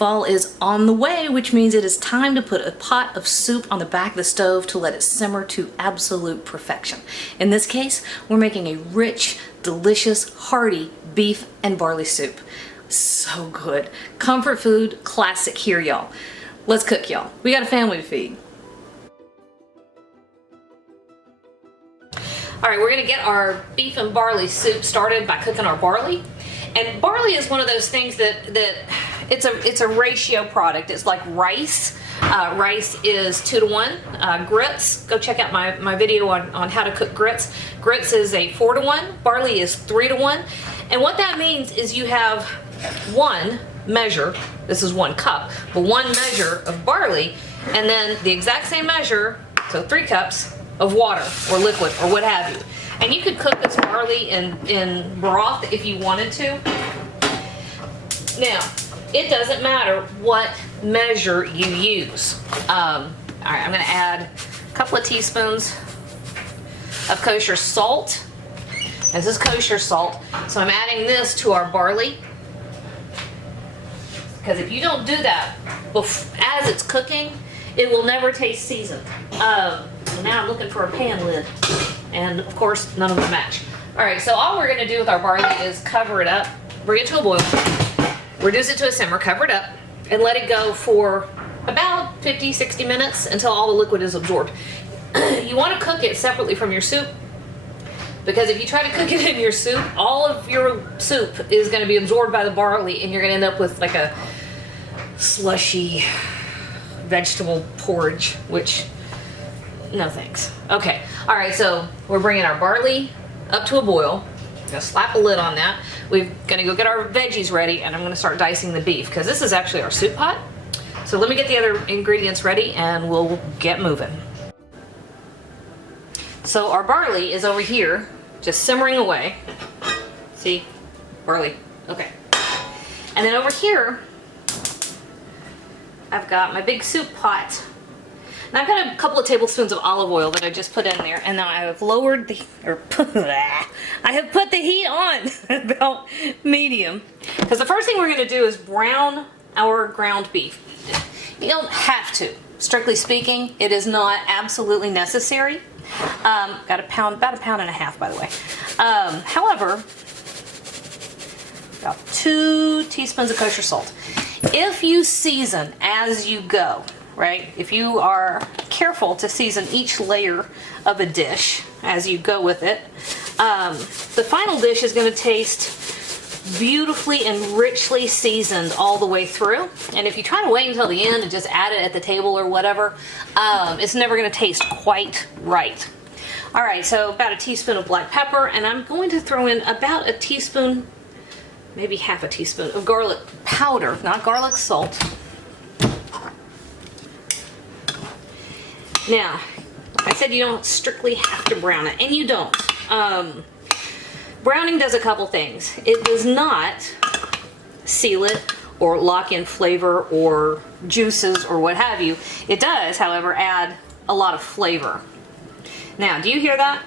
Fall is on the way, which means it is time to put a pot of soup on the back of the stove to let it simmer to absolute perfection. In this case, we're making a rich, delicious, hearty beef and barley soup. So good. Comfort food, classic here, y'all. Let's cook, y'all. We got a family to feed. All right, we're gonna get our beef and barley soup started by cooking our barley. And barley is one of those things that it's a ratio product. It's like rice. Rice is 2 to 1. Grits, go check out my video on how to cook grits. Grits is a 4 to 1. Barley is 3 to 1. And what that means is you have one measure, this is 1 cup, but 1 measure of barley, and then the exact same measure, so 3 cups of water or liquid or what have you. And you could cook this barley in broth if you wanted to. Now, it doesn't matter what measure you use. All right, I'm gonna add a couple of teaspoons of kosher salt. This is kosher salt, so I'm adding this to our barley. Because if you don't do that as it's cooking, it will never taste seasoned. Now I'm looking for a pan lid, and of course none of them match. All right, so all we're gonna do with our barley is cover it up, bring it to a boil, reduce it to a simmer, cover it up, and let it go for about 50-60 minutes until all the liquid is absorbed. You wanna cook it separately from your soup, because if you try to cook it in your soup, all of your soup is gonna be absorbed by the barley, and you're gonna end up with like a slushy vegetable porridge, which no thanks. Okay, all right, so we're bringing our barley up to a boil. Gonna slap a lid on that. We're gonna go get our veggies ready, and I'm gonna start dicing the beef, because this is actually our soup pot. So let me get the other ingredients ready, and we'll get moving. So our barley is over here, just simmering away. See, barley, okay. And then over here, I've got my big soup pot. And I've got a couple of tablespoons of olive oil that I just put in there, and now I have lowered the, I have put the heat on about medium. Because the first thing we're gonna do is brown our ground beef. You don't have to. Strictly speaking, it is not absolutely necessary. Got about a pound and a half, by the way. However, about 2 teaspoons of kosher salt. If you season as you go, right? If you are careful to season each layer of a dish as you go with it, the final dish is going to taste beautifully and richly seasoned all the way through. And if you try to wait until the end and just add it at the table or whatever, it's never going to taste quite right. All right, so about a teaspoon of black pepper, and I'm going to throw in about a teaspoon, maybe half a teaspoon of garlic powder, not garlic salt. Now, I said you don't strictly have to brown it, and you don't. Browning does a couple things. It does not seal it or lock in flavor or juices or what have you. It does, however, add a lot of flavor. Now, do you hear that?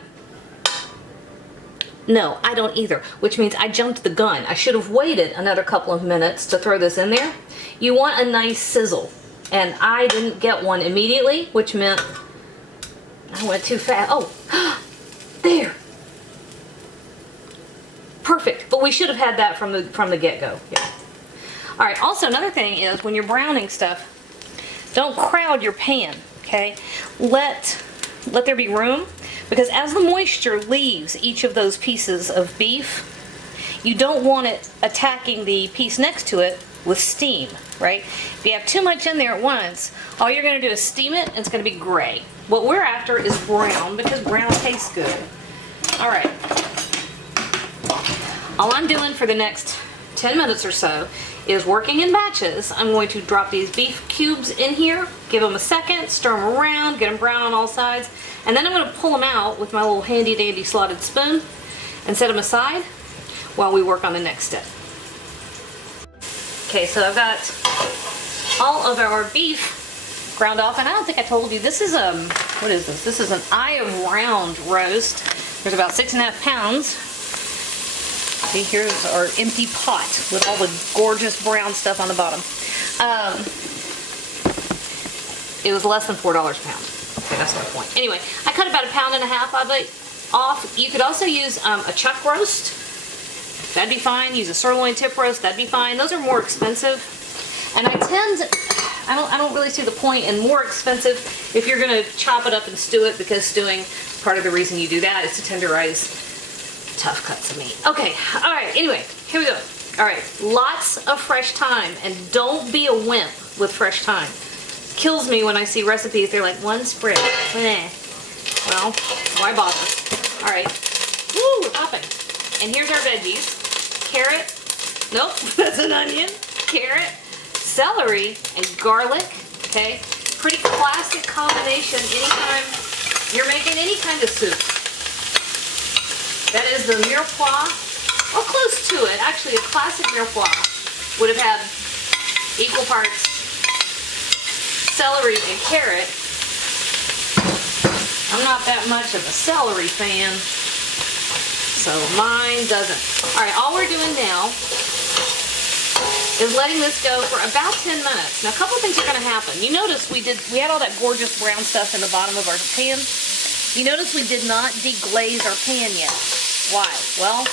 No, I don't either, which means I jumped the gun. I should have waited another couple of minutes to throw this in there. You want a nice sizzle. And I didn't get one immediately, which meant I went too fast. Oh, there. Perfect. But we should have had that from the get-go. Yeah. All right. Also, another thing is when you're browning stuff, don't crowd your pan. Okay. Let there be room, because as the moisture leaves each of those pieces of beef, you don't want it attacking the piece next to it with steam, right? If you have too much in there at once, all you're going to do is steam it, and it's going to be gray. What we're after is brown, because brown tastes good. All right. All I'm doing for the next 10 minutes or so is working in batches. I'm going to drop these beef cubes in here, give them a second, stir them around, get them brown on all sides, and then I'm going to pull them out with my little handy dandy slotted spoon and set them aside while we work on the next step. Okay, so I've got all of our beef ground off, and I don't think I told you, this is what is this? This is an eye of round roast. There's about 6.5 pounds. See, here's our empty pot with all the gorgeous brown stuff on the bottom. It was less than $4 a pound. Okay, that's my point. Anyway, I cut about 1.5 pounds of it off. You could also use a chuck roast. That'd be fine. Use a sirloin tip roast. That'd be fine. Those are more expensive. And I don't really see the point in more expensive if you're going to chop it up and stew it, because stewing, part of the reason you do that is to tenderize tough cuts of meat. Okay, all right, anyway, here we go. All right, lots of fresh thyme, and don't be a wimp with fresh thyme. Kills me when I see recipes, they're like, 1 sprig. Eh. Well, why bother? All right, woo, we're popping. And here's our veggies. Carrot, nope, that's an onion. Carrot, celery, and garlic, okay? Pretty classic combination anytime you're making any kind of soup. That is the mirepoix, or close to it. Actually, a classic mirepoix would have had equal parts celery and carrot. I'm not that much of a celery fan, so mine doesn't. All right, all we're doing now is letting this go for about 10 minutes. Now, a couple things are going to happen. You notice we had all that gorgeous brown stuff in the bottom of our pan. You notice we did not deglaze our pan yet. Why? Well,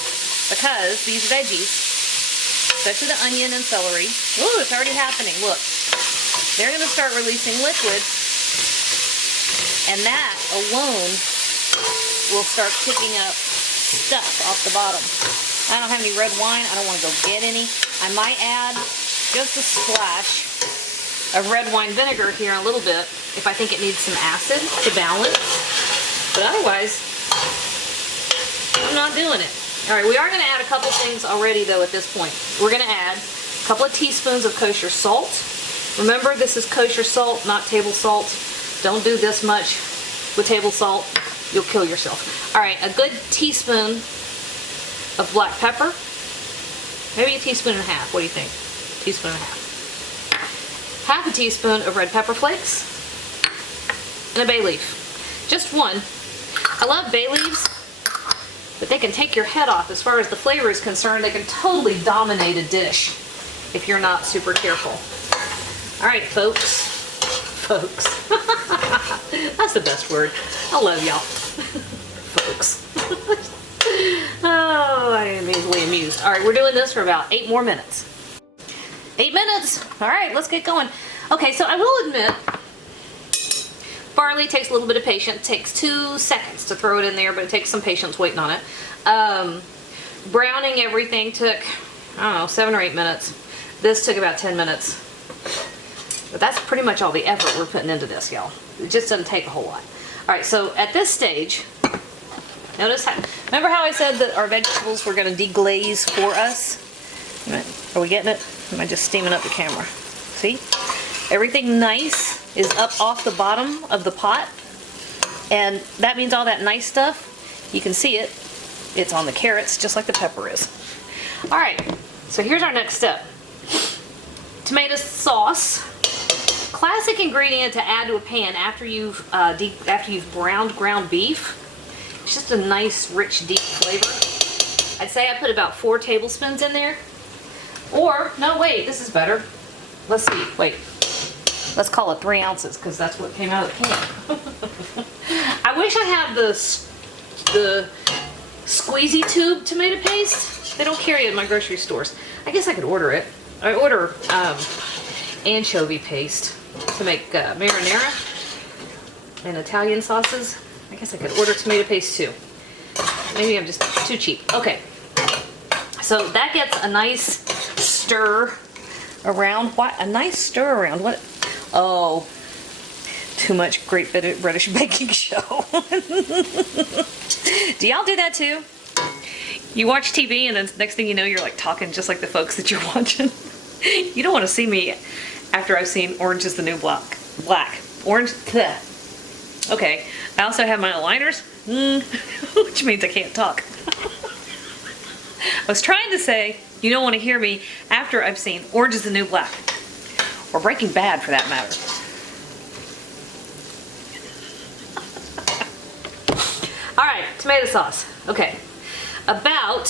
because these veggies, especially the onion and celery, ooh, it's already happening. Look, they're going to start releasing liquid, and that alone will start kicking up stuff off the bottom. I don't have any red wine. I don't want to go get any. I might add just a splash of red wine vinegar here in a little bit if I think it needs some acid to balance. But otherwise, I'm not doing it. All right, we are going to add a couple things already, though, at this point. We're going to add a couple of teaspoons of kosher salt. Remember, this is kosher salt, not table salt. Don't do this much with table salt. You'll kill yourself. All right, a good teaspoon of black pepper. Maybe a teaspoon and a half. What do you think? Teaspoon and a half. Half a teaspoon of red pepper flakes. And a bay leaf. Just one. I love bay leaves, but they can take your head off as far as the flavor is concerned. They can totally dominate a dish if you're not super careful. All right, folks. Folks. That's the best word. I love y'all. Folks. Oh, I am easily amused. All right, we're doing this for about 8 more minutes. 8 minutes. All right, let's get going. Okay, so I will admit, barley takes a little bit of patience. It takes 2 seconds to throw it in there, but it takes some patience waiting on it. Browning everything took, I don't know, 7 or 8 minutes. This took about 10 minutes. But that's pretty much all the effort we're putting into this, y'all. It just doesn't take a whole lot. All right, so at this stage, notice how, remember how I said that our vegetables were going to deglaze for us? Are we getting it? Am I just steaming up the camera? See? Everything nice is up off the bottom of the pot. And that means all that nice stuff, you can see it. It's on the carrots, just like the pepper is. All right, so here's our next step. Tomato sauce. Classic ingredient to add to a pan after you've browned ground beef. It's just a nice, rich, deep flavor. I'd say I put about 4 tablespoons in there. Or, no, wait, this is better. Let's see, wait. Let's call it 3 ounces, because that's what came out of the can. I wish I had the squeezy tube tomato paste. They don't carry it in my grocery stores. I guess I could order it. I order anchovy paste to make marinara and Italian sauces. I guess I could order tomato paste too. Maybe I'm just too cheap. Okay. So that gets a nice stir around. What? A nice stir around. What? Oh, too much Great British Baking Show. Do y'all do that too? You watch TV and then next thing you know you're like talking just like the folks that you're watching. You don't want to see me after I've seen Orange is the New Black. Orange. Bleh. Okay. I also have my aligners, which means I can't talk. I was trying to say you don't want to hear me after I've seen Orange is the New Black. Or Breaking Bad, for that matter. All right, tomato sauce. Okay. About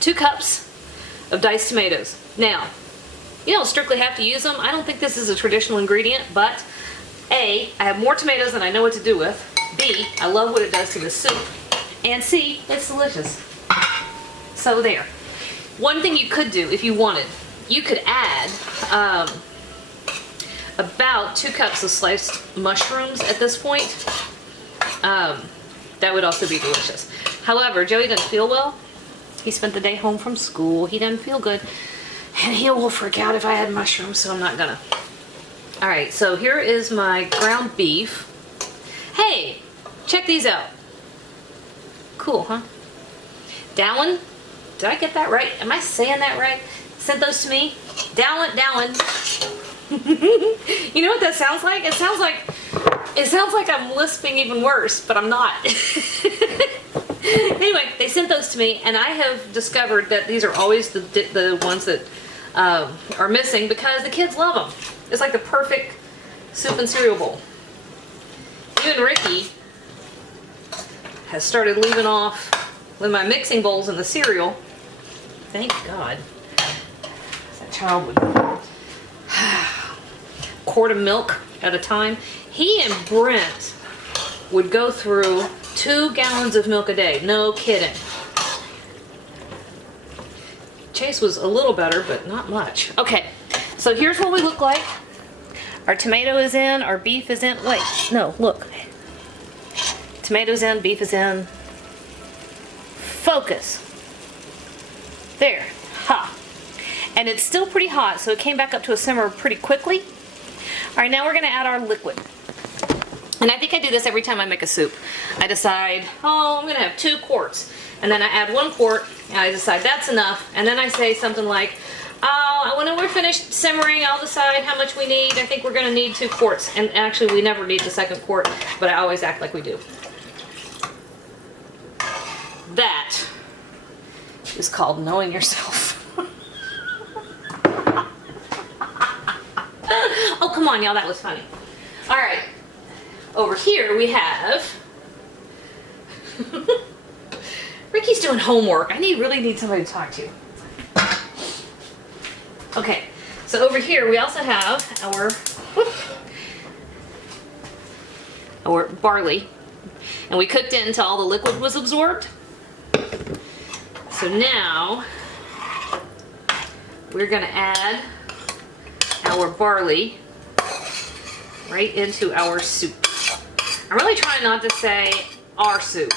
2 cups of diced tomatoes. Now, You don't strictly have to use them. I don't think this is a traditional ingredient, but A, I have more tomatoes than I know what to do with. B, I love what it does to the soup. And C, it's delicious. So there. One thing you could do if you wanted, you could add about 2 cups of sliced mushrooms at this point. That would also be delicious. However, Joey doesn't feel well. He spent the day home from school. He doesn't feel good. And he will freak out if I add mushrooms, so I'm not gonna. Alright, so here is my ground beef. Hey, check these out. Cool, huh? Dallin, did I get that right? Am I saying that right? Sent those to me? Dallin. You know what that sounds like? It sounds like I'm lisping even worse, but I'm not. Anyway, they sent those to me, and I have discovered that these are always the ones that are missing because the kids love them. It's like the perfect soup and cereal bowl. Even Ricky has started leaving off with my mixing bowls in the cereal. Thank God. That child would quart of milk at a time. He and Brent would go through 2 gallons of milk a day. No kidding. Chase was a little better, but not much. Okay, so here's what we look like. Our tomato is in, our beef is in. Wait, no, look. Tomatoes in, beef is in. Focus. There. Ha. And it's still pretty hot, so it came back up to a simmer pretty quickly. All right, now we're gonna add our liquid. And I think I do this every time I make a soup. I decide, oh, I'm gonna have 2 quarts. And then I add 1 quart, and I decide that's enough. And then I say something like, oh, when we're finished simmering, I'll decide how much we need. I think we're gonna need 2 quarts. And actually, we never need the 2nd quart, but I always act like we do. That is called knowing yourself. Oh, come on, y'all, that was funny. All right, over here we have... Ricky's doing homework. I really need somebody to talk to. Okay, so over here we also have our barley. And we cooked it until all the liquid was absorbed. So now we're gonna add our barley right into our soup. I'm really trying not to say our soup.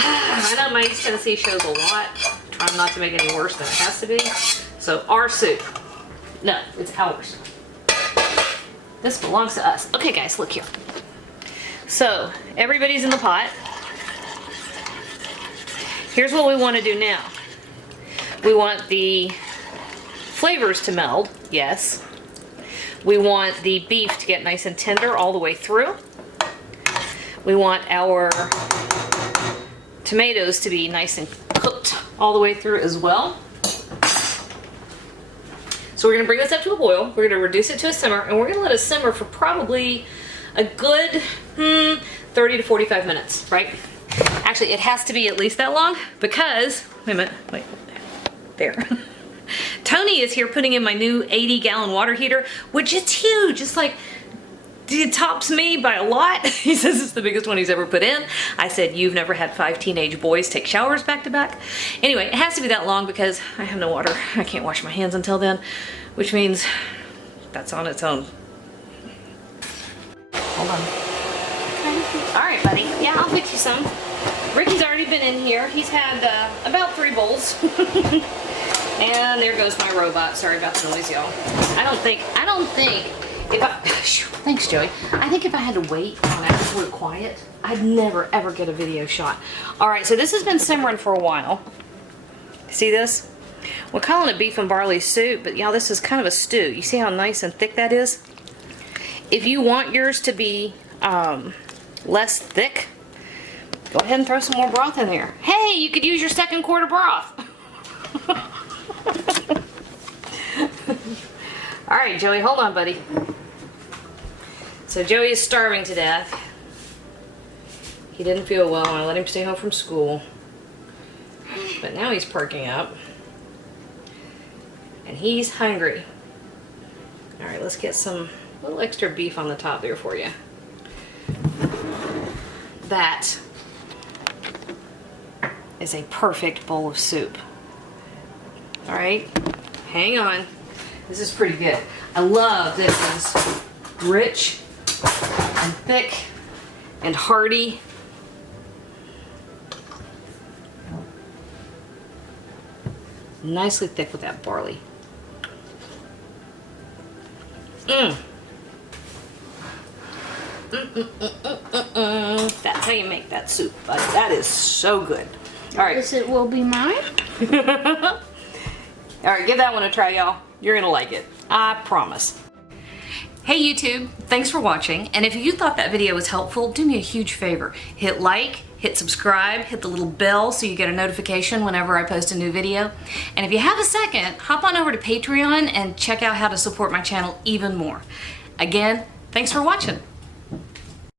I know my East Tennessee shows a lot. Trying not to make it any worse than it has to be. So our soup. No, it's ours. This belongs to us. Okay guys, look here. So everybody's in the pot. Here's what we want to do now. We want the flavors to meld, yes. We want the beef to get nice and tender all the way through. We want our tomatoes to be nice and cooked all the way through as well. So we're going to bring this up to a boil. We're going to reduce it to a simmer, and we're going to let it simmer for probably a good 30 to 45 minutes, right? Actually, it has to be at least that long because, wait a minute, wait, there. Tony is here putting in my new 80-gallon water heater, which is huge. It's like, it tops me by a lot. He says it's the biggest one he's ever put in. I said, you've never had 5 teenage boys take showers back to back. Anyway, it has to be that long because I have no water. I can't wash my hands until then, which means that's on its own. Hold on. All right, buddy. Yeah, I'll fix you some. Ricky's already been in here. He's had about 3 bowls. And there goes my robot. Sorry about the noise, y'all. I don't think if I, thanks Joey. I think if I had to wait on absolute quiet, I'd never ever get a video shot. All right, so this has been simmering for a while. See this? We're calling it beef and barley soup, but y'all, this is kind of a stew. You see how nice and thick that is? If you want yours to be less thick, go ahead and throw some more broth in there. Hey, you could use your 2nd quart of broth. All right, Joey, hold on, buddy. So Joey is starving to death. He didn't feel well, and I let him stay home from school. But now he's perking up. and he's hungry. All right, let's get some little extra beef on the top there for you. That is a perfect bowl of soup. All right, hang on. This is pretty good. I love that it is rich and thick and hearty. Nicely thick with that barley. That's how you make that soup. That is so good. All right. This it will be mine. All right, give that one a try, y'all. You're gonna like it. I promise. Hey YouTube, thanks for watching. And if you thought that video was helpful, do me a huge favor. Hit like, hit subscribe, hit the little bell so you get a notification whenever I post a new video. And if you have a second, hop on over to Patreon and check out how to support my channel even more. Again, thanks for watching.